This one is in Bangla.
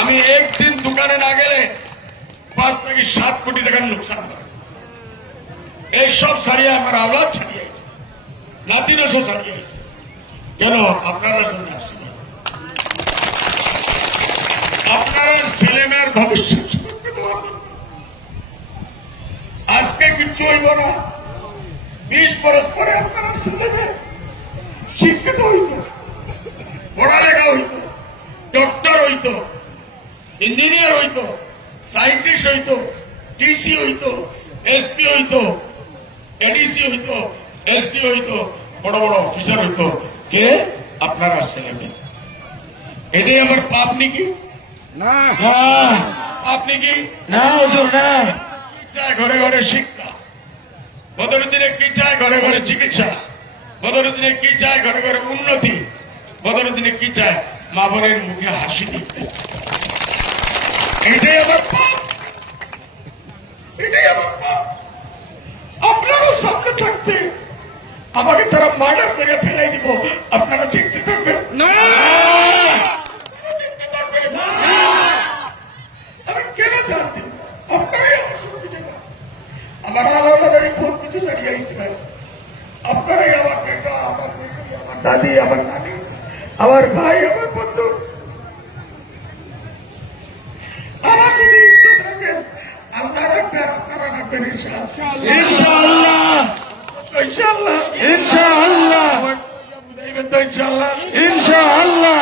আমি একদিন দোকানে না গেলে 5 থেকে 7 কোটি টাকার লোকসান হয়। এইসব ছাড়িয়ে আমার আওলাদ ছাড়িয়েছে, নাতি নশো ছাড়িয়েছে। কেন? আপনারা জন্য আসছে না। আপনারা ছেলেমেয়ের ভবিষ্যৎ আজকে কিচ্ছু হইব না। 20 বছর পরে আপনারা ছেলেমেয়ে শিক্ষিত হইত, পড়ালেখা হইত, ডক্টর হইত, ইঞ্জিনিয়ার হইত, সাইন্টিস্ট হইত, ডিসি হইত, এসপি হইত, এডিসি হইত, এসডি হইত, বড় বড় অফিসার হইত। কে? আপনারা ছেলেমেয়ে। এটাই আমার পাপ নাকি? না আপনি কি না হুজুর না। কি চায়? ঘরে ঘরে শিক্ষা। বদরুদ্দিনে কি চায়? ঘরে ঘরে চিকিৎসা। বদরুদ্দিনে কি চায়? ঘরে ঘরে উন্নতি। বদরুদ্দিনে কি চায়? মা বোনের মুখে হাসি দিতে। এটাই আমার পাপ, এটাই আমার পাপ। আপনারও সামনে থাকতে আমাকে তারা মার্ডার করে ফেলাই দিব, আপনারা দেখতে থাকবেন না আমি কেন জানতে? আপনারাই আমার সুবিধা। আমার আলাদাদের কোন কিছু সারিয়েছিলেন আপনারাই। আমার বেটা, আমার দাদি, আমার নানি, আমার ভাই, আমার বন্ধু, আমার যদি ইচ্ছে থাকে আল্লাহ রাখবেন, আপনারা রাখবেন ইনশাআল্লাহ, ইনশাআল্লাহ ইনশাআল্লাহ ইনশাআল্লাহ। ইনশাআল্লাহ।